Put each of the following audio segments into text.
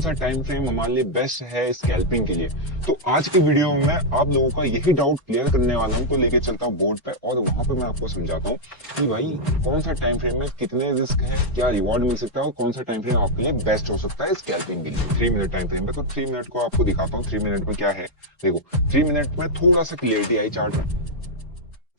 कौन सा time frame हमारे लिए बेस्ट है स्कैल्पिंग के लिए। तो आज की वीडियो में मैं आप लोगों का यही डाउट क्लियर करने वाला हूं, तो लेके चलता हूं बोर्ड पे और वहां पे मैं आपको समझाता हूं कि भाई कौन सा टाइम फ्रेम में कितने रिस्क है, क्या रिवॉर्ड मिल सकता है और कौन सा टाइम फ्रेम आपके लिए बेस्ट हो सकता है स्कैल्पिंग के लिए। 3 मिनट टाइम फ्रेम में, तो 3 मिनट को आपको दिखाता हूँ 3 मिनट में क्या है। देखो 3 मिनट में थोड़ा सा क्लियरिटी आई चार्ट में।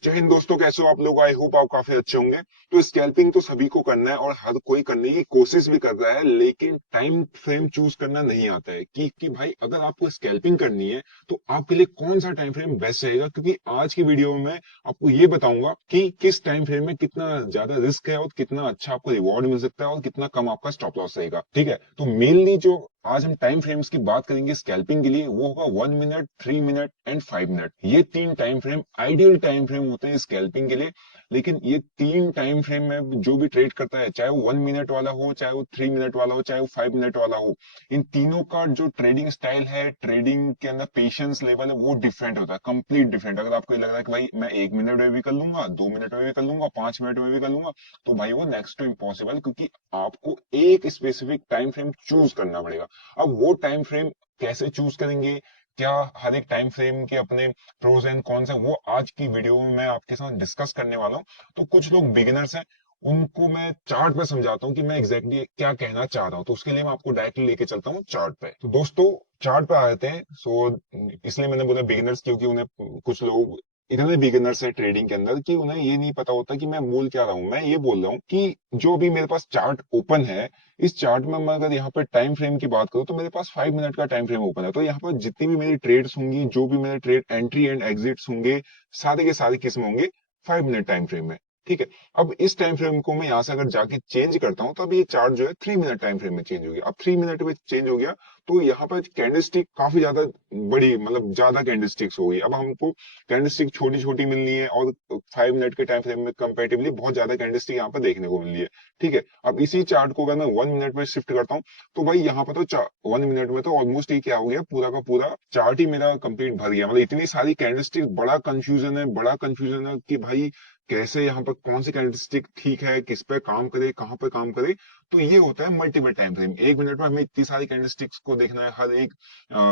जय हिंद दोस्तों, कैसे हो आप लोग? आई होप आप काफी अच्छे होंगे। तो स्कैल्पिंग तो सभी को करना है और हर कोई करने की कोशिश भी कर रहा है, लेकिन टाइम फ्रेम चूज करना नहीं आता है कि भाई अगर आपको स्कैल्पिंग करनी है तो आपके लिए कौन सा टाइम फ्रेम बेस्ट रहेगा। क्योंकि आज की वीडियो में मैं आपको ये बताऊंगा कि किस टाइम फ्रेम में कितना ज्यादा रिस्क है और कितना अच्छा आपको रिवॉर्ड मिल सकता है और कितना कम आपका स्टॉप लॉस रहेगा। ठीक है, तो मेनली जो आज हम टाइम फ्रेम्स की बात करेंगे स्कैल्पिंग के लिए वो होगा 1 मिनट, 3 मिनट एंड 5 मिनट। ये 3 time frame ideal time frame होते हैं स्कैल्पिंग के लिए। लेकिन ये 3 टाइम फ्रेम में जो भी ट्रेड करता है, चाहे वो 1 मिनट वाला हो, चाहे वो 3 मिनट वाला हो, चाहे वो 5 मिनट वाला हो, इन तीनों का जो ट्रेडिंग स्टाइल है, ट्रेडिंग के अंदर पेशेंस लेवल है, वो डिफरेंट होता है, कंप्लीट डिफरेंट। अगर आपको ये लग रहा है कि भाई मैं 1 मिनट में भी कर लूंगा, 2 मिनट में भी कर लूंगा, 5 मिनट में भी कर लूंगा, तो भाई वो नेक्स्ट टू इम्पॉसिबल, क्योंकि आपको एक स्पेसिफिक टाइम फ्रेम चूज करना पड़ेगा। अब वो टाइम फ्रेम कैसे चूज करेंगे, क्या हर एक टाइम फ्रेम के अपने प्रोज एंड कॉन्स है, वो आज की वीडियो में मैं आपके साथ डिस्कस करने वाला हूं। तो कुछ लोग बिगिनर्स हैं, उनको मैं चार्ट पे समझाता हूँ कि मैं एग्जैक्टली क्या कहना चाह रहा हूँ। तो उसके लिए मैं आपको डायरेक्टली लेके चलता हूँ चार्ट पे। तो दोस्तों चार्ट पे आ जाते हैं। सो इसलिए मैंने बोला बिगिनर्स, क्योंकि उन्हें कुछ लोग इतने बिगिनर्स है ट्रेडिंग के अंदर कि उन्हें ये नहीं पता होता कि मैं बोल क्या रहा हूँ। मैं ये बोल रहा हूँ कि जो भी मेरे पास चार्ट ओपन है, इस चार्ट में मैं अगर यहाँ पर टाइम फ्रेम की बात करूँ तो मेरे पास 5 मिनट का टाइम फ्रेम ओपन है। तो यहाँ पर जितनी भी मेरी ट्रेड्स होंगी, जो भी मेरे ट्रेड एंट्री एंड एग्जिट्स होंगे, सारे के सारे किस्म होंगे 5 मिनट टाइम फ्रेम में। ठीक है, अब इस टाइम फ्रेम को मैं यहाँ से अगर जाके चेंज करता हूँ तो अब ये चार्ट जो है 3 मिनट टाइम फ्रेम में चेंज हो गया। अब 3 मिनट में चेंज हो गया तो यहाँ पर कैंडलस्टिक काफी ज्यादा बड़ी, मतलब ज्यादा कैंडलस्टिक्स हो गई। अब हमको कैंडलस्टिक छोटी छोटी मिलनी है और 5 मिनट के टाइम फ्रेम में कंपेरेटिवली बहुत ज्यादा कैंडलस्टिक यहाँ पर देखने को मिल रही है। ठीक है, अब इसी चार्ट को अगर मैं 1 मिनट में शिफ्ट करता हूँ तो भाई यहाँ पर तो 1 मिनट में तो ऑलमोस्ट ये क्या हो गया, पूरा का पूरा चार्ट ही मेरा कंप्लीट भर गया। मतलब इतनी सारी कैंडलस्टिक, बड़ा कंफ्यूजन है, बड़ा कंफ्यूजन है कि भाई कैसे यहाँ पर कौन सी कैंडलस्टिक ठीक है, किस पे काम करे, कहाँ पे काम करे। तो ये होता है मल्टीपल टाइम फ्रेम। 1 मिनट में हमें इतनी सारी कैंडलस्टिक्स को देखना है, हर एक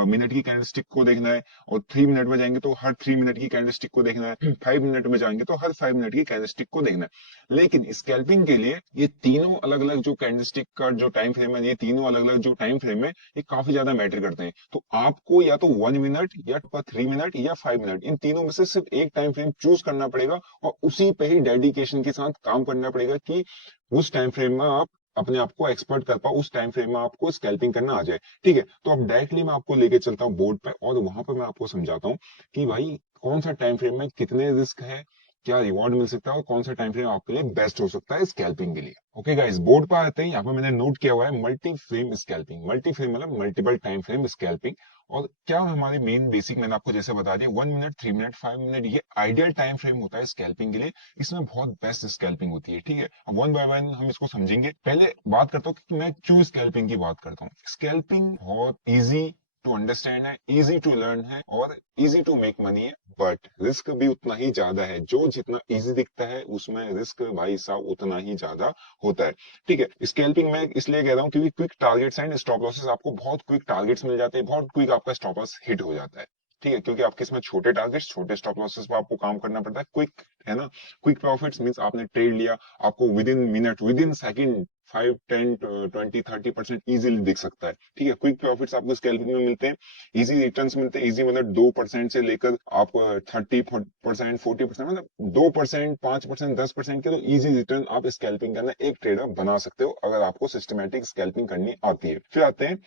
मिनट की कैंडलस्टिक को देखना है। और 3 मिनट में जाएंगे तो हर 3 मिनट की कैंडलस्टिक को देखना है। 5 मिनट में जाएंगे तो हर 5 मिनट की कैंडलस्टिक को देखना है। लेकिन स्कैल्पिंग के लिए ये तीनों अलग अलग जो कैंडलस्टिक का जो टाइम फ्रेम है, ये तीनों अलग अलग जो टाइम फ्रेम है, ये काफी ज्यादा मैटर करते हैं। तो आपको या तो 1 मिनट या 3 मिनट या 5 मिनट, इन तीनों में से सिर्फ एक टाइम फ्रेम चूज करना पड़ेगा और उसी पे ही डेडिकेशन के साथ काम करना पड़ेगा कि उस टाइम फ्रेम में आप अपने आप को एक्सपर्ट कर पाओ, उस टाइम फ्रेम में आपको स्कैल्पिंग करना आ जाए। ठीक है, तो अब डायरेक्टली मैं आपको लेके चलता हूँ बोर्ड पे और वहां पर मैं आपको समझाता हूँ कि भाई कौन सा टाइम फ्रेम में कितने रिस्क है, क्या रिवॉर्ड मिल सकता है और कौन सा टाइम फ्रेम आपके लिए बेस्ट हो सकता है स्कैल्पिंग के लिए। ओके गाइस, बोर्ड पर आते हैं। यहाँ पे मैंने नोट किया हुआ है multi frame scalping. Multi frame मतलब मल्टीपल टाइम फ्रेम स्कैल्पिंग। और क्या हमारे मेन बेसिक मैंने आपको जैसे बता दिया, 1 मिनट, 3 मिनट, 5 मिनट, ये आइडियल टाइम फ्रेम होता है स्कैल्पिंग के लिए। इसमें बहुत बेस्ट स्कैल्पिंग होती है। ठीक है, अब वन बाय वन हम इसको समझेंगे। पहले बात करता हूँ कि मैं क्यों स्कैल्पिंग की बात करता हूँ। स्कैल्पिंग बहुत इजी टू अंडरस्टैंड है, इजी टू लर्न है और इजी टू मेक मनी है, बट रिस्क भी उतना ही ज्यादा है। जो जितना इजी दिखता है उसमें रिस्क भाई साहब उतना ही ज्यादा होता है। ठीक है, स्कैल्पिंग में इसलिए कह रहा हूँ क्योंकि quick targets and stop losses, आपको बहुत क्विक टारगेट्स मिल जाते हैं, बहुत क्विक आपका स्टॉप लॉस हिट हो जाता है। ठीक है, क्योंकि आपके इसमें छोटे टारगेट्स, छोटे स्टॉप लॉसेस पर आपको काम करना पड़ता है। क्विक है ना, क्विक प्रॉफिट्स मींस आपने ट्रेड लिया, आपको with in minute, with in second 5, 10, 20, 30% easily दिख सकता है। ठीक है, क्विक प्रॉफिट्स आपको स्कैल्पिंग में मिलते हैं, इजी रिटर्न्स मिलते हैं। इजी मतलब 2% से लेकर आप 30%, 40%, मतलब 2%, 5%, 10% के तो इजी रिटर्न आप स्कैल्पिंग करना एक ट्रेडर बना सकते हो अगर आपको सिस्टमैटिक स्कैल्पिंग करनी आती है। फिर आते हैं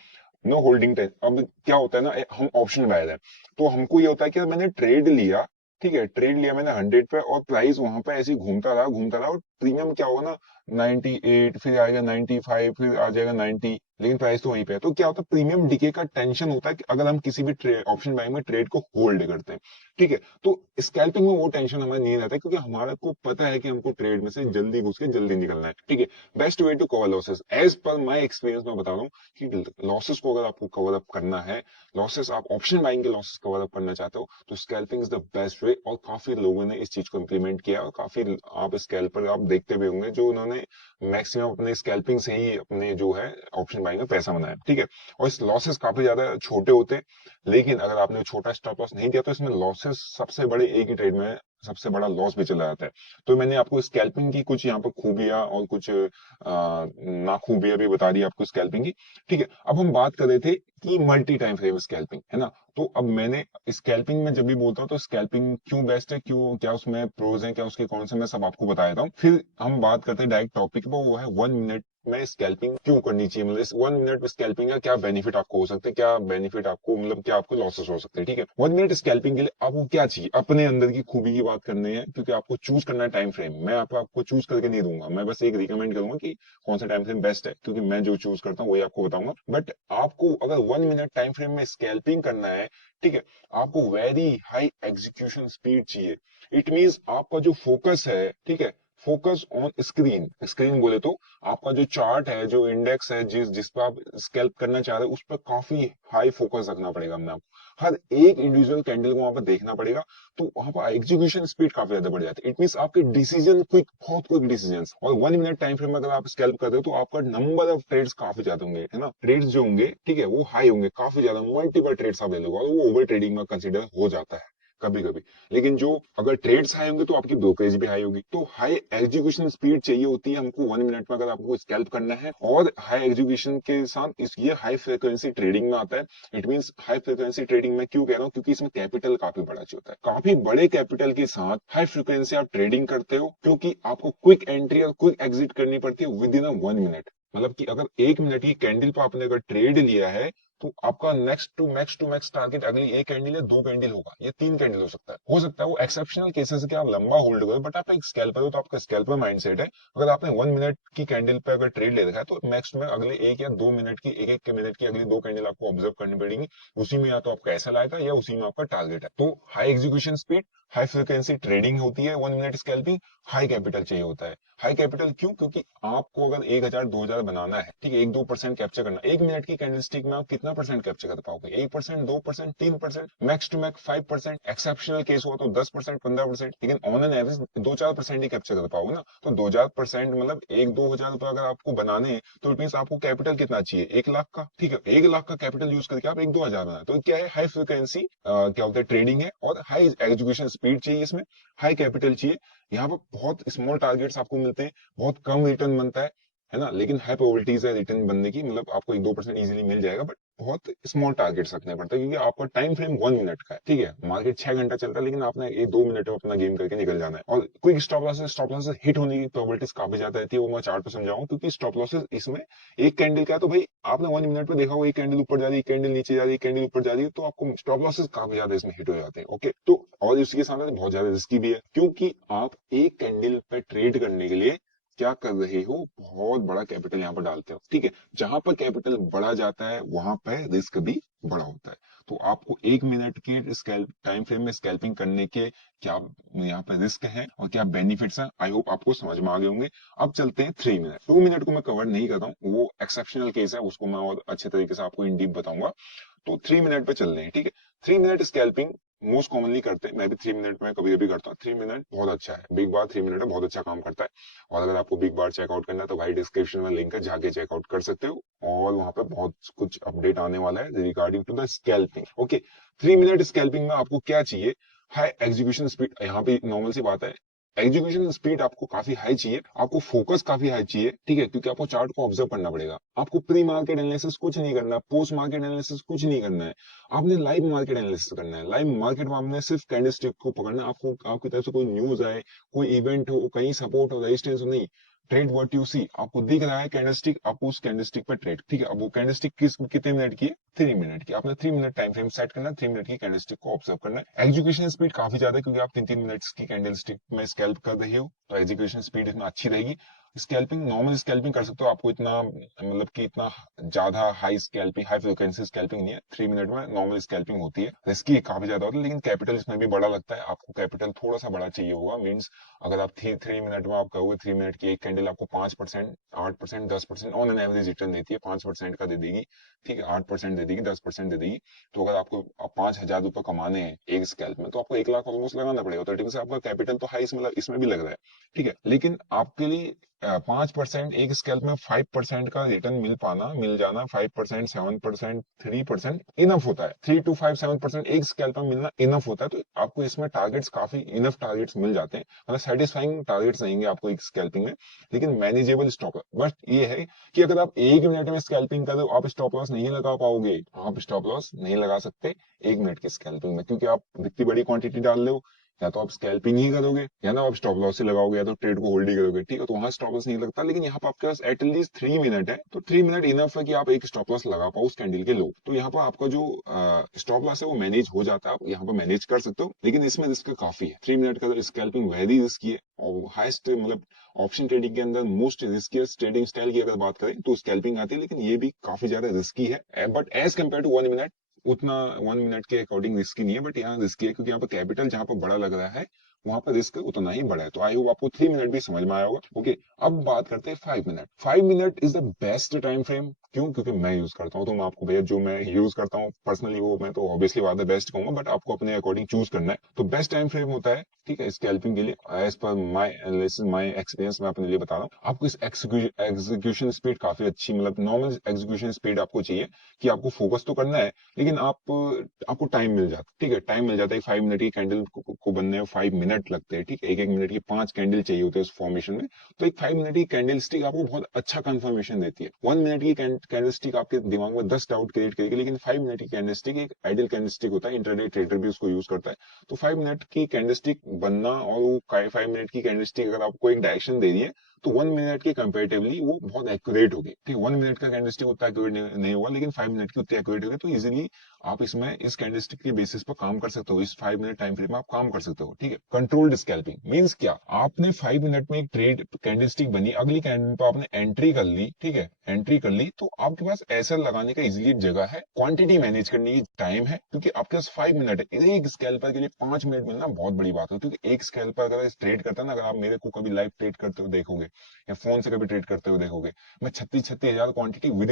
नो होल्डिंग टाइम। अब क्या होता है ना, हम ऑप्शन बायर है, तो हमको ये होता है कि मैंने ट्रेड लिया, ठीक है, ट्रेड लिया मैंने 100 पे और प्राइस वहां पे ऐसे ही घूमता रहा और प्रीमियम क्या होगा ना, 98, फिर आएगा 95, फिर आ जाएगा 90, लेकिन प्राइस तो वहीं पे है। तो क्या होता है, प्रीमियम डिके का टेंशन होता है कि अगर हम किसी भी ऑप्शन बाइंग में ट्रेड को होल्ड करते हैं। ठीक है, तो स्कैल्पिंग में वो टेंशन हमें नहीं रहता है, क्योंकि हमारा को पता है कि हमको ट्रेड में से जल्दी घुस के जल्दी निकलना है। ठीक है, best way to cover losses as per my experience में बता रहा हूँ कि लॉसेस को अगर आपको कवर अप करना है, लॉसेस आप ऑप्शन बाइंग के लॉसेस कवर अप करना चाहते हो तो scalping is the best way. और काफी लोगों ने इस चीज को इंप्लीमेंट किया और काफी आप स्कैल्पर आप देखते भी होंगे जो उन्होंने मैक्सिमम अपने स्कैल्पिंग से ही अपने जो है ऑप्शन बाइंग में पैसा बनाया, ठीक है। और इस लॉसेस काफी ज्यादा छोटे होते हैं, लेकिन अगर आपने छोटा स्टॉप लॉस नहीं दिया तो इसमें लॉसेस सबसे बड़े एक ही ट्रेड में सबसे बड़ा लॉस भी चला जाता है। तो मैंने आपको स्कैल्पिंग की कुछ यहाँ पर खूबियां और कुछ नाखूबियां भी बता दी आपको स्कैल्पिंग की, ठीक है। अब हम बात कर रहे थे कि मल्टी टाइम फ्रेम स्कैल्पिंग, है ना। तो अब मैंने स्कैल्पिंग में जब भी बोलता हूँ तो स्कैल्पिंग क्यों बेस्ट है, क्यों, क्या उसमें प्रोज हैं, क्या उसके कौन से, मैं सब आपको बता देता हूँ। फिर हम बात करते हैं डायरेक्ट टॉपिक पर, वो है 1 मिनट में स्कैल्पिंग क्यों करनी चाहिए, मतलब इस 1 मिनट में स्कैल्पिंग का क्या बेनिफिट आपको हो सकते हैं, क्या बेनिफिट आपको, मतलब क्या आपको लॉसेस हो सकते हैं, ठीक है। 1 मिनट स्कैल्पिंग के लिए आपको क्या चाहिए, अपने अंदर की खूबी की बात करनी है, क्योंकि आपको चूज करना है टाइम फ्रेम। मैं आपको चूज करके नहीं दूंगा, मैं बस एक रिकमेंड करूंगा कि कौन सा टाइम फ्रेम बेस्ट है, क्योंकि मैं जो चूज करता हूँ वही आपको बताऊंगा। बट आपको अगर 1 मिनट टाइम फ्रेम में स्कैल्पिंग करना है, ठीक है, आपको वेरी हाई एग्जीक्यूशन स्पीड चाहिए। इट मींस आपका जो फोकस है, ठीक है, फोकस ऑन स्क्रीन, स्क्रीन बोले तो आपका जो चार्ट है, जो इंडेक्स है, जिस पर आप स्कैल्प करना चाह रहे हो, उस पर काफी हाई फोकस रखना पड़ेगा हमने आपको। हर एक इंडिविजुअल कैंडल को वहां पर देखना पड़ेगा, तो वहां पर एग्जीक्यूशन स्पीड काफी ज्यादा बढ़ जाती है। इट मींस आपके डिसीजन क्विक, बहुत क्विक डिसीजन। और 1 मिनट टाइम फ्रेम में अगर आप स्कैल्प कर रहे हो तो आपका नंबर ऑफ ट्रेड्स काफी ज्यादा होंगे, है ना। ट्रेड्स जो होंगे, ठीक है, वो हाई होंगे, काफी ज्यादा मल्टीपल ट्रेड्स आप ले लोगे, और वो ओवर ट्रेडिंग में कंसिडर हो जाता है कभी कभी। लेकिन जो अगर ट्रेड्स हाई होंगे तो आपकी ब्रोकरेज भी हाई होगी। तो हाई एग्जीक्यूशन स्पीड चाहिए होती है हमको 1 मिनट में अगर आपको स्कैल्प करना है। और हाई एग्जीक्यूशन के साथ ये हाई फ्रिक्वेंसी ट्रेडिंग में आता है। It means high frequency trading में क्यों कह रहा हूँ, क्योंकि इसमें कैपिटल काफी बड़ा चाहिए होता है। काफी बड़े कैपिटल के साथ हाई फ्रिक्वेंसी आप ट्रेडिंग करते हो, क्योंकि आपको क्विक एंट्री और क्विक एग्जिट करनी पड़ती है विद इन 1 मिनट। मतलब कि अगर 1 मिनट की कैंडल पर आपने अगर ट्रेड लिया है, तो आपका नेक्स्ट टू मैक्स टारगेट अगली एक कैंडल या दो कैंडल होगा, या तीन कैंडल हो सकता है वो एक्सेप्शनल केसेस कि आप लंबा होल्ड करो। बट आप एक स्कैल्पर हो तो आपका स्कैल्पर माइंडसेट है। अगर आपने 1 मिनट की कैंडल पे अगर ट्रेड ले रखा है, तो नेक्स्ट में अगले एक या 2 मिनट की, एक मिनट की अगली दो कैंडल आपको ऑब्जर्व करनी पड़ेगी। उसी में या तो आपका एसएल आएगा या उसी में आपका टारगेट है। तो high execution speed, high frequency trading होती है 1 मिनट स्कैल्पिंग। हाई कैपिटल चाहिए होता है। हाई कैपिटल क्यों, क्योंकि आपको अगर 1000 2000 बनाना है, ठीक है, 1-2% कैप्चर करना, 1 मिनट की कैंडलस्टिक में आप कितना परसेंट कैप्चर कर पाओगे, 1%, 2%, 3%, max to max 5%, exceptional case हुआ तो 10%, 15%, लेकिन ऑन एन एवरेज 2-4% ही कैप्चर कर पाओगे ना। तो 2000% मतलब 1-2 हजार रुपए अगर आपको बनाने हैं, तो इट मीन आपको कैपिटल कितना चाहिए, 1 लाख का, ठीक है। 1 लाख का कैपिटल यूज करके आप 1-2 हजार बना, तो क्या है, हाई फ्रिक्वेंसी क्या होता है ट्रेडिंग है, और हाई एजुकेशन स्पीड चाहिए इसमें, हाई कैपिटल चाहिए। यहाँ पर बहुत स्मॉल टारगेट्स आपको मिलते हैं, बहुत कम रिटर्न बनता है ना, लेकिन हाई प्रोबेबिलिटीज है रिटर्न बनने की, मतलब आपको 1-2% इजीली मिल जाएगा। बट बहुत स्मॉल टारगेट्स रखने पड़ते हैं, क्योंकि आपका टाइम फ्रेम 1 मिनट का है, ठीक है। मार्केट 6 घंटा चलता है, लेकिन आपने ये 2 मिनट में अपना गेम करके निकल जाना है। और क्विक स्टॉप लॉसेस हिट होने की प्रोबेबिलिटीज काफी ज्यादा रहती है, वो मैं चार्ट पे समझाऊं। क्योंकि स्टॉप लॉसेस इसमें एक कैंडल का है, तो भाई आपने 1 मिनट पे देखा हो, एक कैंडल ऊपर जा रही है, एक कैंडल नीचे जा रही है, एक कैंडल ऊपर जा रही है, तो आपको स्टॉप लॉसेस काफी ज्यादा इसमें हिट हो जाते हैं। ओके, तो और इसके साथ बहुत ज्यादा रिस्की भी है, क्योंकि आप एक कैंडल पे ट्रेड करने के लिए क्या कर रहे हो, बहुत बड़ा कैपिटल यहाँ पर डालते हो, ठीक है। जहां पर कैपिटल बढ़ा जाता है वहां पर रिस्क भी बड़ा होता है। तो आपको 1 मिनट के स्कैल्प टाइम फ्रेम में स्कैल्पिंग करने के क्या यहाँ पे रिस्क है और क्या बेनिफिट्स हैं, आई होप आपको समझ में आ गए होंगे। अब चलते हैं 3 मिनट। 2 मिनट को मैं कवर नहीं करता हूँ, वो एक्सेप्शनल केस है, उसको मैं और अच्छे तरीके से आपको इन डीप बताऊंगा। तो 3 मिनट पे चल रहे हैं, ठीक है। 3 मिनट स्कैल्पिंग मोस्ट कॉमनली करते हैं, मैं भी 3 मिनट में कभी कभी करता हूँ। 3 मिनट बहुत अच्छा है, बिग बार 3 मिनट में बहुत अच्छा काम करता है। और अगर आपको बिग बार चेकआउट करना है तो भाई डिस्क्रिप्शन में लिंक है, जाके चेकआउट कर सकते हो। और वहां पे बहुत कुछ अपडेट आने वाला है regarding to the scalping. Okay, 3 minute scalping में आपको क्या चाहिए, हाई एग्जीक्यूशन स्पीड। यहाँ पे नॉर्मल सी बात है, एग्जीक्यूशन स्पीड आपको काफी हाई चाहिए, आपको फोकस काफी हाई चाहिए, ठीक है, क्योंकि आपको चार्ट को ऑब्जर्व करना पड़ेगा। आपको प्री मार्केट एनालिसिस कुछ नहीं करना, पोस्ट मार्केट एनालिसिस कुछ नहीं करना है। आपने लाइव मार्केट एनालिसिस करना है। लाइव मार्केट में आपने सिर्फ कैंडलस्टिक को पकड़ना है। आपको आपकी तरफ से कोई न्यूज आए, कोई इवेंट हो, कहीं सपोर्ट हो, रेजिस्टेंस हो, नहीं। ट्रेड व्हाट यू सी, आपको दिख रहा है कैंडलस्टिक, आपको उस कैंडलस्टिक पर ट्रेड, ठीक है। अब वो कैंडलस्टिक कितने मिनट की है, 3 मिनट की। आपने 3 मिनट टाइम फ्रेम सेट करना है, 3 मिनट की कैंडलस्टिक को ऑब्जर्व करना है। एग्जीक्यूशन स्पीड काफी ज्यादा है, क्योंकि आप 3-3 मिनट्स की कैंडलस्टिक में स्कैल्प कर रहे हो, तो एग्जीक्यूशन स्पीड इसमें अच्छी रहेगी। स्कैल्पिंग, नॉर्मल स्कैल्पिंग कर सकते हो, आपको इतना मतलब कि इतना ज्यादा high scalping, high frequency scalping नहीं है। 3 मिनट में नॉर्मल स्कैल्पिंग होती है, रिस्की काफी ज्यादा होता है, लेकिन कैपिटल इसमें भी बड़ा लगता है। आपको कैपिटल थोड़ा सा बड़ा चाहिए होगा, मीन्स अगर आप 3 मिनट में आप कहोगे 3 मिनट की एक कैंडल आपको 5%, 8%, 10% ऑन एन एवरेज रिटर्न देती है, 5% का दे देगी, ठीक है, 8% दे देगी, 10% दे देगी। तो अगर आपको 5,000 रुपए कमाने हैं एक स्कैल्प में, तो आपको 1 लाख ऑलमोस्ट लगाना पड़ेगा। तो से आपका कैपिटल तो हाई इसमें भी लग रहा है, ठीक है, लेकिन आपके लिए 5% एक स्कैल्प में 5% का रिटर्न मिल जाना, 5%, 7%, 3% इनफ होता है। 3 to 5, 7% एक स्कैल्प में मिलना इनफ होता है। तो आपको इसमें टारगेट्स काफी इनफ टारगेट्स मिल जाते हैं, मतलब सेटिस्फाइंग टारगेट्स रहेंगे आपको एक स्कैल्पिंग में, लेकिन मैनेजेबल स्टॉप। बट ये है कि अगर आप 1 मिनट में स्कैल्पिंग कर रहे हो, आप स्टॉप लॉस नहीं लगा पाओगे, आप स्टॉप लॉस नहीं लगा सकते 1 मिनट की स्कैल्पिंग में, क्योंकि आप इतनी बड़ी क्वांटिटी डाल रहे हो। या तो आप स्कैल्पिंग ही करोगे, या ना आप स्टॉप लॉस से लगाओगे, या तो ट्रेड को होल्ड ही करोगे, ठीक है, तो वहां स्टॉप लॉस नहीं लगता। लेकिन यहाँ पर आपके पास एटलीस्ट 3 मिनट है, तो 3 मिनट इनफ है कि आप एक स्टॉप लॉस लगा पाओ उस कैंडल के लो। तो यहाँ पर आपका जो स्टॉप लॉस है वो मैनेज हो जाता है, आप यहाँ पर मैनेज कर सकते हो, लेकिन इसमें रिस्क काफी है। 3 मिनट का स्कैल्पिंग वेरी रिस्की है, और हाइस्ट मतलब ऑप्शन ट्रेडिंग के अंदर मोस्ट रिस्कीस्ट ट्रेडिंग स्टाइल की अगर बात करें तो स्कैल्पिंग आती है, लेकिन ये भी काफी ज्यादा रिस्की है। But as compare to 1 minute, उतना 1 मिनट के अकॉर्डिंग रिस्की नहीं है, बट यहाँ रिस्की है क्योंकि यहाँ पर कैपिटल जहां पर बड़ा लग रहा है, वहां पर रिस्क उतना ही बड़ा है। तो आई होप आपको 3 मिनट भी समझ में आया होगा। ओके, अब बात करते हैं 5 minute. 5 minute is the best time frame. क्यों? क्योंकि मैं यूज करता हूँ, तो मैं आपको भैया जो मैं यूज करता हूँ पर्सनली, वो मैं तो ऑब्वियसली बात है बेस्ट कहूंगा, बट आपको अपने अकॉर्डिंग चूज करना है। तो बेस्ट टाइम फ्रेम होता है, ठीक है, स्कैल्पिंग के लिए, as per my analysis, my experience, मैं अपने लिए बता रहा हूँ आपको। इस एग्जीक्यूशन स्पीड काफी अच्छी, मतलब नॉर्मल एग्जीक्यूशन स्पीड आपको चाहिए कि आपको फोकस तो करना है, लेकिन आपको टाइम मिल जाता है, ठीक है, टाइम मिल जाता है। 5 मिनट की कैंडल को बनने में 5 मिनट लगते हैं, ठीक है, एक एक मिनट की 5 कैंडल चाहिए होते हैं उस फॉर्मेशन में। तो एक 5 मिनट की कैंडल स्टिक आपको बहुत अच्छा कंफर्मेशन देती है। 1 मिनट की कैंडल स्टिक आपके दिमाग में 10 डाउट क्रिएट करेगी, लेकिन 5 मिनट की कैंडल स्टिक एक आइडियल कैंडल स्टिक होता है, इंटरडे ट्रेडर भी उसको यूज करता है। तो 5 मिनट की कैंडल स्टिक बनना, और वो 5 मिनट की कैंडल स्टिक अगर आपको एक डायरेक्शन दे रही है, तो 1 मिनट के कंपेरेटिवली वो बहुत एक्यूरेट होगी, ठीक है। 1 मिनट का कैंडलस्टिक उतना एक्यूरेट नहीं होगा, लेकिन 5 मिनट की उतनी एक्यूरेट होगी। तो इजिली आप इसमें इस कैंडलस्टिक के बेसिस पर काम कर सकते हो, इस 5 मिनट टाइम फ्रेम में आप काम कर सकते हो, ठीक है। कंट्रोल्ड स्कैल्पिंग मींस क्या? आपने 5 मिनट में एक ट्रेड कैंडलस्टिक बनी, अगली कैंडल पर आपने एंट्री कर ली, ठीक है, एंट्री कर ली, तो आपके पास ऐसा लगाने का इजिली जगह है, क्वांटिटी मैनेज करने की टाइम है, क्योंकि आपके पास 5 मिनट है। एक स्कैल्पर के लिए 5 मिनट मिलना बहुत बड़ी बात है, क्योंकि एक स्कैल्पर अगर ट्रेड करता है ना, अगर आप मेरे को कभी लाइव ट्रेड करते हुए देखोगे, या फोन से कभी ट्रेड करते हुए देखोगे, मैं 36,000 क्वांटिटी विद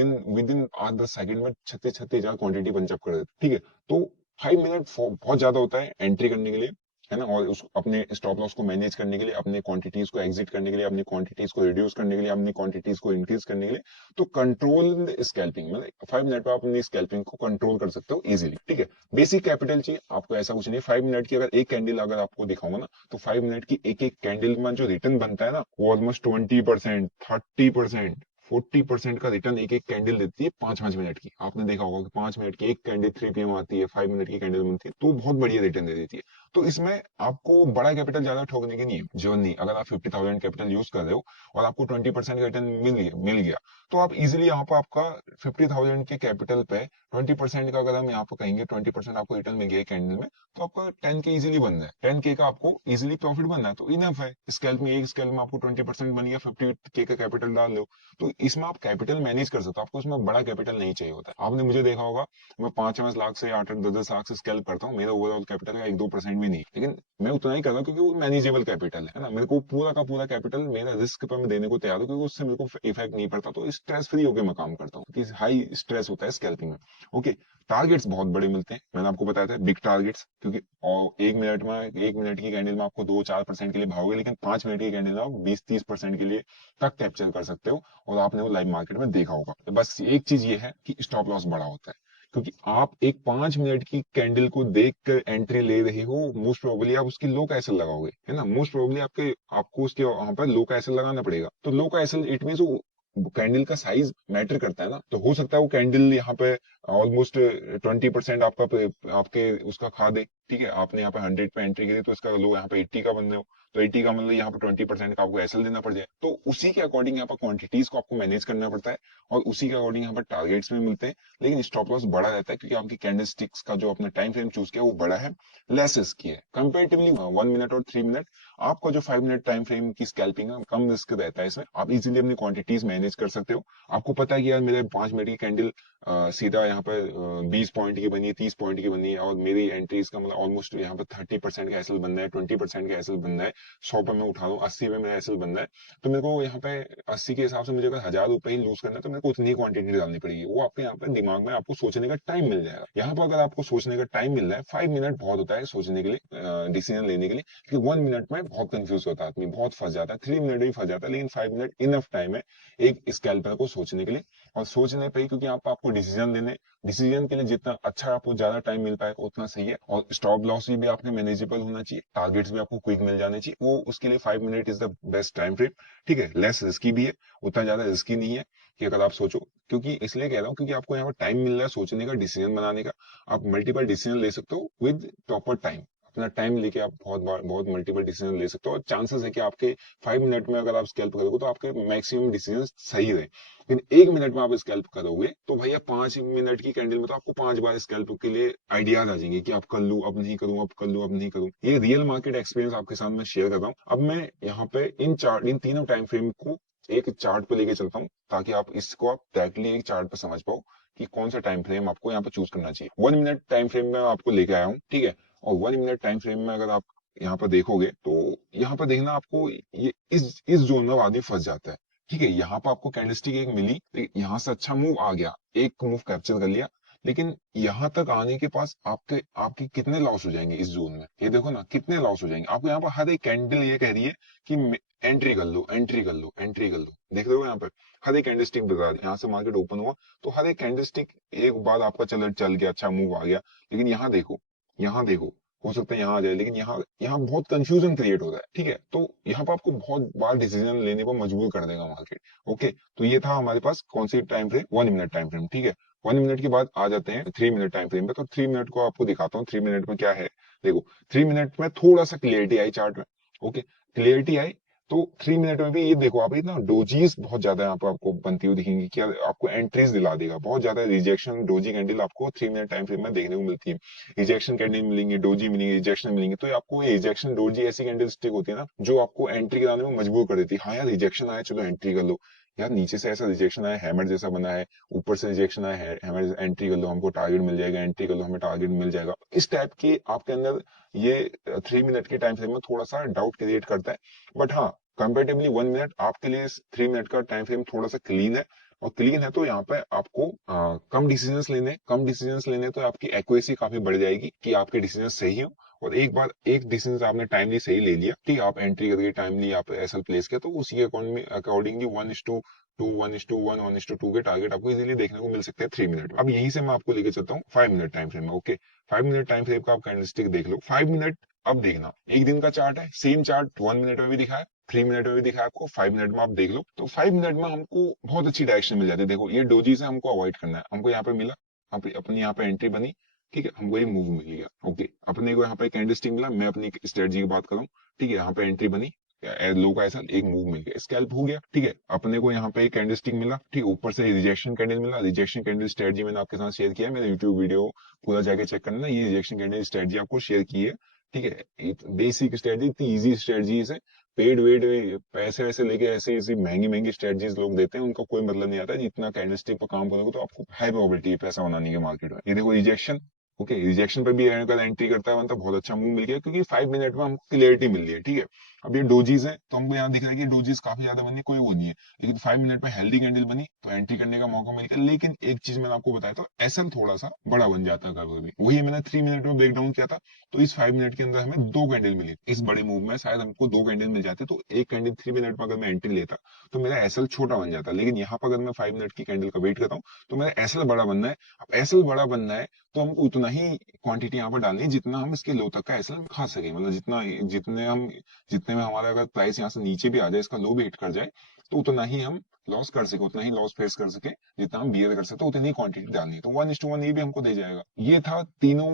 इन 8-10 सेकंड में 36,000 क्वांटिटी पंचअप कर देता, ठीक है। तो 5 मिनट बहुत ज्यादा होता है एंट्री करने के लिए, है ना, और उस अपने स्टॉप लॉस को मैनेज करने के लिए, अपने क्वांटिटीज को एग्जिट करने के लिए, अपनी क्वांटिटीज को रिड्यूस करने के लिए, अपनी क्वांटिटीज को इंक्रीज करने के लिए। तो कंट्रोल स्कैल्पिंग मतलब 5 मिनट में आप अपनी स्कैल्पिंग को कंट्रोल कर सकते हो इजीली, ठीक है। बेसिक कैपिटल चाहिए आपको, ऐसा कुछ नहीं। 5 मिनट की अगर एक कैंडल अगर आपको दिखाऊंगा ना, तो 5 मिनट की एक एक कैंडल में जो रिटर्न बनता है ना, वो ऑलमोस्ट 20%, 30%, 40% का रिटर्न एक एक कैंडल देती है 5-5 मिनट की। आपने देखा होगा कि 5 मिनट की एक कैंडल 3 PM आती है, 5 मिनट की कैंडल बनती है, तो बहुत बढ़िया रिटर्न दे देती है। तो इसमें आपको बड़ा कैपिटल ज्यादा ठोकने की नहीं है, जो नहीं, अगर आप 50,000 कैपिटल यूज कर रहे हो और आपको 20% का रिटर्न मिल गया, तो आप इजिली यहाँ पर आपका 50,000 के कैपिटल पे 20% का, अगर हम यहाँ पर कहेंगे 20% आपको रिटर्न मिल गया कैंडल में, तो आपका 10K इजिली बन रहा है, 10K का आपको इजिली प्रॉफिट बन रहा है, तो इनफ है। स्केल में एक स्केल में आपको 20% बन गया, 50K का कैपिटल डाल लो, तो इसमें आप कैपिटल मैनेज कर सकते हो, आपको इसमें बड़ा कैपिटल नहीं चाहिए होता है। आपने मुझे देखा होगा, मैं 5-5 लाख से 8-8, 10-10 लाख से स्केल करता हूँ, मेरा ओवरऑल कैपिटल है 1-2% भी नहीं, लेकिन मैं उतना ही कर रहा हूँ क्योंकि वो मैनेजेबल कैपिटल है ना। मेरे को पूरा का पूरा कैपिटल मेरा रिस्क पर मैं देने को तैयार हूँ, क्योंकि उससे मेरे को इफेक्ट नहीं पड़ता, तो स्ट्रेस फ्री होकर मैं काम करता हूँ, क्योंकि हाई स्ट्रेस होता है स्कैल्पिंग में। ओके, टारगेट्स बहुत बड़े मिलते हैं, मैंने आपको बताया था बिग टारगेट्स, क्योंकि और 1 मिनट की कैंडल में आपको 2-4% के लिए भागोगे, लेकिन 5 मिनट की कैंडल में आप 20-30% के लिए तक कैप्चर कर सकते हो, और आपने वो लाइव मार्केट में देखा होगा। तो बस एक चीज ये है कि स्टॉप लॉस बड़ा होता है, क्योंकि आप एक 5 मिनट की कैंडल को देख कर एंट्री ले रहे हो, मोस्ट प्रोबेबली आप उसकी लो का एसएल लगाओगे, है ना, मोस्ट प्रोबेबली आपको उसके वहां पर लो का एसएल लगाना पड़ेगा। तो लो का एसएल इट मीन कैंडल का साइज मैटर करता है ना, तो हो सकता है वो कैंडल यहाँ पे ऑलमोस्ट 20% आपके उसका खा दे, ठीक है। आपने यहाँ पे 100 पे एंट्री करी, तो इसका लो यहाँ पे 80 का बन रहे हो, तो 80 का मतलब यहाँ पे 20% का आपको एसएल देना पड़ जाए। तो उसी के अकॉर्डिंग यहाँ पर क्वांटिटीज को आपको मैनेज करना पड़ता है, और उसी के अकॉर्डिंग यहाँ पर टारगेट्स भी मिलते हैं, लेकिन स्टॉप लॉस बड़ा रहता है, क्योंकि आपकी कैंडल स्टिक्स का जो अपना टाइम फ्रेम चूज किया वो बड़ा है, लेस इसकी है कंपेरेटिवली 1 मिनट और 3 मिनट। आपका जो 5 मिनट टाइम फ्रेम की स्कैल्पिंग है कम रिस्क रहता है इसमें, आप इजीली अपनी क्वांटिटीज मैनेज कर सकते हो। आपको पता है कि यार मेरे 5 मिनट की कैंडल सीधा यहाँ पर 20 पॉइंट की बनी है, 30 पॉइंट की बनी है, और मेरी एंट्रीज का मतलब ऑलमोस्ट यहाँ पर 30% का एसएल बनना है, 20% का एसएल बनना है, 100 पे मैं उठा रहा हूँ, 80 पे मेरा एसएल बनना है, तो मेरे को यहाँ पे 80 के हिसाब से मुझे अगर 1000 रुपए ही लूज करना है तो मेरे को उतनी क्वांटिटी डालनी पड़ेगी। वो आपके यहाँ पे दिमाग में आपको सोचने का टाइम मिल जाएगा। यहाँ पर अगर आपको सोचने का टाइम मिल रहा है, 5 मिनट बहुत होता है सोचने के लिए, डिसीजन लेने के लिए, क्योंकि 1 मिनट में बहुत कंफ्यूज होता है आदमी, बहुत फंस जाता है, 3 मिनट भी फंस जाता है, लेकिन 5 मिनट इनफ टाइम है एक स्कैल्पर को सोचने के लिए। और सोचने पे ही, क्योंकि आपको डिसीजन लेने, डिसीजन के लिए जितना अच्छा आपको ज्यादा टाइम मिल पाएगा उतना सही है। और स्टॉप लॉस भी आपके मैनेजेबल होना चाहिए, टारगेट्स भी आपको क्विक मिल जाने चाहिए, वो उसके लिए 5 minute is the best time frame. ठीक है, लेस रिस्की भी है, उतना ज्यादा रिस्की नहीं है कि अगर आप सोचो, क्योंकि इसलिए कह रहा हूँ क्योंकि आपको यहाँ पर टाइम मिल रहा है सोचने का, डिसीजन बनाने का। आप मल्टीपल डिसीजन ले सकते हो विद प्रॉपर टाइम, अपना टाइम लेके आप बहुत बार बहुत मल्टीपल डिसीजन ले सकते हो, और चांसेस है कि आपके 5 मिनट में अगर आप स्कैल्प करोगे तो आपके मैक्सिमम डिसीजन सही रहे। लेकिन 1 मिनट में आप स्कैल्प करोगे तो भैया 5 मिनट की कैंडल में तो आपको 5 बार स्कैल्प के लिए आइडियाज आ जाएंगे कि आप कर लूं, अब नहीं करूं, अब कर लूं, अब नहीं करूं। ये रियल मार्केट एक्सपीरियंस आपके साथ मैं शेयर कर रहा हूँ। अब मैं यहाँ पे इन तीनों टाइम फ्रेम को एक चार्ट पे लेके चलता हूँ, ताकि आप इसको आप डायरेक्टली एक चार्ट पे समझ पाओ कि कौन सा टाइम फ्रेम आपको यहाँ पे चूज करना चाहिए। 1 मिनट टाइम फ्रेम में आपको लेके आया हूँ, ठीक है। और 1 मिनट टाइम फ्रेम में अगर आप यहाँ पर देखोगे तो यहाँ पर देखना आपको ये इस जोन में आदमी फंस जाता है। ठीक है, यहाँ पर आपको कैंडलस्टिक एक मिली, यहाँ से अच्छा मूव आ गया, एक मूव कैप्चर कर लिया, लेकिन यहाँ तक आने के पास आपके आपके कितने लॉस हो जाएंगे इस जोन में, ये देखो ना कितने लॉस हो जाएंगे आपको। यहाँ पर हर एक कैंडल ये कह रही है कि एंट्री कर लो, एंट्री कर लो, एंट्री कर लो। देख रहे हो यहाँ पर हर एक कैंडलस्टिक बता रही है, यहाँ से मार्केट ओपन हुआ तो हर एक कैंडलस्टिक एक बार आपका चल गया, अच्छा मूव आ गया, लेकिन यहाँ देखो, यहाँ देखो, हो सकता है यहाँ आ जाए, लेकिन यहाँ यहाँ बहुत कंफ्यूजन क्रिएट हो रहा है। ठीक है, तो यहाँ पर आपको बहुत बार डिसीजन लेने पर मजबूर कर देगा मार्केट। ओके, तो ये था हमारे पास कौन सी time frame, 1 minute time frame. ठीक है, 1 मिनट के बाद आ जाते हैं 3 मिनट टाइम फ्रेम पे। तो 3 मिनट को आपको दिखाता हूँ 3 मिनट में क्या है। देखो 3 मिनट में थोड़ा सा क्लियरिटी आई चार्ट में। ओके, क्लियरिटी आई तो 3 मिनट में भी ये देखो आप इतना डोजीज बहुत ज्यादा यहाँ पर आपको बनती हुई दिखेंगी, क्या आपको एंट्रीज दिला देगा, बहुत ज्यादा रिजेक्शन डोजी कैंडल आपको 3 मिनट टाइम फ्रेम में देखने को मिलती है। रिजेक्शन कैंडल मिलेंगी, डोजी मिलेंगी, रिजेक्शन मिलेंगी, तो आपको ये रिजेक्शन डोजी ऐसी कैंडल स्टिक होती है ना जो आपको एंट्री कराने में मजबूर कर देती है। हाँ यार रिजेक्शन आया, चलो एंट्री कर लो, यार नीचे से ऐसा रिजेक्शन आया, हैमर जैसा बना है, ऊपर से रिजेक्शन आया है, हैमर, एंट्री कर लो, हमको टारगेट मिल जाएगा, एंट्री कर लो, हमें टारगेट मिल जाएगा। इस टाइप के आपके अंदर ये 3 मिनट के टाइम फ्रेम में थोड़ा सा डाउट क्रिएट करता है। बट हाँ, कंपेरेटिवली 1 मिनट आपके लिए 3 मिनट का टाइम फ्रेम थोड़ा सा क्लीन है। और क्लीन है तो यहाँ पे आपको कम डिसीजंस लेने तो आपकी एक्यूरेसी काफी बढ़ जाएगी कि आपके डिसीजन सही हो। और एक बार एक डिसीजन आपने टाइमली सही ले लिया, ठीक है, आप एंट्री करके टाइमली आप एसएल प्लेस किया, तो उसी के अकॉर्डिंगली 1:2, 1:1, 1:2 के टारगेट आपको इजीली देखने को मिल सकते हैं 3 मिनट में। अब यहीं से मैं आपको लेके चलता हूँ 5 मिनट टाइम फ्रेम में। ओके, 5 मिनट टाइम फ्रेम का आप कैंडलस्टिक देख लो, 5 मिनट। अब देखना एक दिन का चार्ट है, सेम चार्ट 1 मिनट में भी दिखाया, 3 मिनट में भी दिखाया आपको, 5 मिनट में आप देख लो। तो 5 मिनट में हमको बहुत अच्छी डायरेक्शन मिल जाती है। देखो ये डोजी से हमको अवॉइड करना है, हमको यहाँ पे मिला, अपनी यहाँ पे एंट्री बनी, ठीक है, हमको ये मूव मिल गया। ओके, अपने को यहाँ पे कैंडलस्टिक मिला, मैं अपनी स्ट्रेटजी की बात करूँ, ठीक है, यहाँ पे एंट्री बनी, लो का ऐसा एक मूव मिल गया, स्कैल्प हो गया। ठीक है, अपने को यहाँ पे एक कैंडलस्टिक मिला, ठीक, ऊपर से रिजेक्शन कैंडल मिला, रिजेक्शन कैंडल स्ट्रेटजी मैंने आपके साथ शेयर किया है, मेरे यूट्यूब वीडियो पूरा जाके चेक करना, ये रिजेक्शन कैंडल स्ट्रेटजी आपको शेयर की है। ठीक है, बेसिक स्ट्रेटजी, इतनी इजी स्ट्रेटजीज है, पेड वेड पैसे वैसे लेके ऐसे ऐसी महंगी महंगी स्ट्रेटजीज लोग देते हैं, उनका कोई मतलब नहीं आता। जितना कैंडलस्टिक पर काम करोगे तो आपको हाई प्रोबेबिलिटी है पैसा बनाने की मार्केट में। ये देखो रिजेक्शन, ओके, रिजेक्शन पर भी अगर एंट्री करता है मतलब बहुत अच्छा मूव मिल गया, क्योंकि 5 मिनट में हमको क्लियरिटी मिल रही है। ठीक है, अब ये डोजीज है तो हमको यहाँ दिख रहा है कि डोजीज काफी ज्यादा बनी, कोई वो नहीं है, लेकिन 5 मिनट में हेल्दी कैंडल बनी तो एंट्री करने का मौका मिल गया। लेकिन एक चीज मैंने आपको बताया था, एसएल थोड़ा सा बड़ा बन जाता है कभी भी, वही मैंने 3 मिनट में ब्रेक डाउन किया था। तो इस 5 मिनट के अंदर हमें 2 कैंडल मिली, इस बड़े मूव में शायद हमको 2 कैंडल मिल जाते, तो एक कैंडल 3 मिनट में अगर मैं एंट्री लेता तो मेरा एसएल छोटा बन जाता। लेकिन यहाँ पर अगर मैं 5 मिनट की कैंडल का वेट करता हूँ तो मेरा एसएल बड़ा बनना है। अब एसएल बड़ा बनना है तो हमको उतना ही क्वांटिटी यहाँ पर डालनी है जितना हम इसके लो तक का एसएल खा सके, मतलब जितने में हमारा अगर प्राइस यहाँ से नीचे भी आ जाए, इसका लो भी हिट कर जाए, तो उतना ही हम लॉस कर सके, उतना ही लॉस फेस कर सके जितना हम बियर कर सकते, उतनी ही क्वांटिटी डालनी है। तो 1:1 ये भी हमको दे जाएगा। ये था तीनों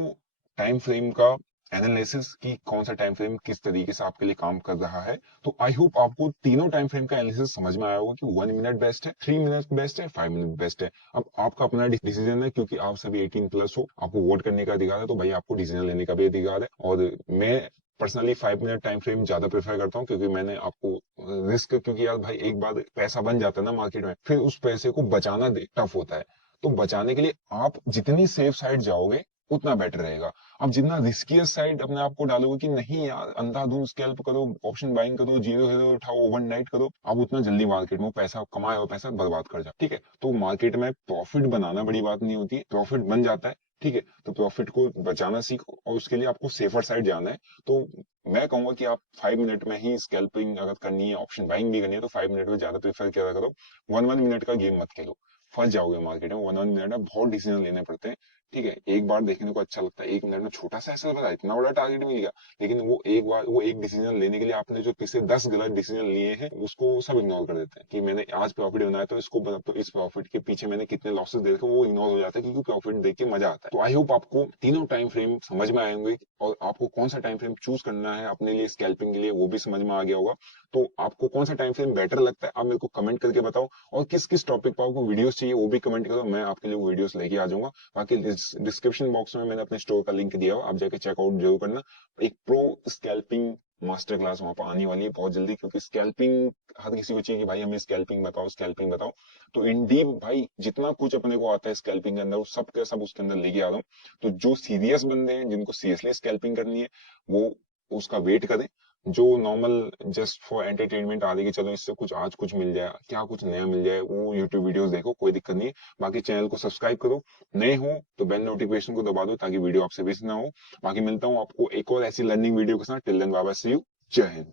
टाइम फ्रेम का एनालिसिस कि कौन सा टाइम फ्रेम किस तरीके से आपके लिए काम कर रहा है। तो आई होप आपको तीनों टाइम फ्रेम का एनालिसिस समझ में आया होगा कि 1 मिनट बेस्ट है, 3 मिनट बेस्ट है, 5 मिनट बेस्ट है। अब आपका अपना डिसीजन है, क्योंकि आप सभी 18 प्लस हो, आपको वोट करने का अधिकार है, तो भाई आपको डिसीजन लेने का भी अधिकार है। और मैं पर्सनली 5 मिनट टाइम फ्रेम ज्यादा प्रेफर करता हूँ, क्योंकि मैंने आपको रिस्क, क्योंकि यार भाई एक बार पैसा बन जाता है ना मार्केट में, फिर उस पैसे को बचाना टफ होता है। तो बचाने के लिए आप जितनी सेफ साइड जाओगे उतना बेटर रहेगा। आप जितना रिस्कियस साइड अपने आप को डालोगे कि नहीं यार अंधाधुंध स्कैल्प करो, ऑप्शन बाइंग करो, जीरो जीरो उठाओ, ओवरनाइट करो, आप उतना जल्दी मार्केट में पैसा कमाए और पैसा बर्बाद कर जाओ। ठीक है, तो मार्केट में प्रॉफिट बनाना बड़ी बात नहीं होती, प्रॉफिट बन जाता है। ठीक है, तो प्रॉफिट को बचाना सीखो और उसके लिए आपको सेफर साइड जाना है। तो मैं कहूंगा कि आप 5 मिनट में ही स्कैल्पिंग अगर करनी है, ऑप्शन बाइंग भी करनी है, तो 5 मिनट में ज्यादा प्रेफर किया करो। 1 1 मिनट का गेम मत खेलो, फंस जाओगे मार्केट में। 1 1 मिनट में बहुत डिसीजन लेने पड़ते हैं। ठीक है, एक बार देखने को अच्छा लगता है, 1 मिनट में छोटा सा ऐसा लगा इतना बड़ा टारगेट मिल गया, लेकिन वो एक बार वो एक डिसीजन लेने के लिए आपने जो पिछले 10 गलत डिसीजन लिए हैं उसको सब इग्नोर कर देते हैं कि मैंने आज प्रॉफिट बनाया तो इसको तो इस प्रॉफिट के पीछे मैंने कितने लॉसेस दे रखे, वो इग्नोर हो जाता है, क्योंकि प्रॉफिट देख के मजा आता है। तो आई होप आपको तीनों टाइम फ्रेम समझ में आए होंगे, और आपको कौन सा टाइम फ्रेम चूज करना है अपने लिए स्कैल्पिंग के लिए वो भी समझ में आ गया होगा। तो आपको कौन सा टाइम फ्रेम बेटर लगता है आप मेरे को कमेंट करके बताओ, और किस किस टॉपिक पर आपको वीडियोस चाहिए वो भी कमेंट करो, मैं आपके लिए वीडियोस लेके आ जाऊंगा। बाकी डिस्क्रिप्शन बॉक्स में मैंने अपने स्टोर का लिंक दिया हुआ, आप जाके चेकआउट जरूर करना। एक प्रो स्कैल्पिंग मास्टर क्लास वहां पर आने वाली है बहुत जल्दी, क्योंकि स्कैल्पिंग हर किसी को चाहिए कि भाई हमें स्कैल्पिंग बताओ, स्कैल्पिंग बताओ। तो इन डीप भाई जितना कुछ अपने को आता है स्कैल्पिंग के अंदर, वो सब के सब उसके अंदर लेके आ रहा हूँ। तो जो सीरियस बंदे हैं जिनको सीरियसली स्कैल्पिंग करनी है वो उसका वेट करें। जो नॉर्मल जस्ट फॉर एंटरटेनमेंट आ रही है कि चलो इससे कुछ आज कुछ मिल जाए, क्या कुछ नया मिल जाए, वो यूट्यूब वीडियोस देखो, कोई दिक्कत नहीं है। बाकी चैनल को सब्सक्राइब करो, नए हो तो बेल नोटिफिकेशन को दबा दो ताकि वीडियो आपसे मिस ना हो। बाकी मिलता हूँ आपको एक और ऐसी लर्निंग वीडियो के साथ। Till then bye bye, see you, जय हिंद।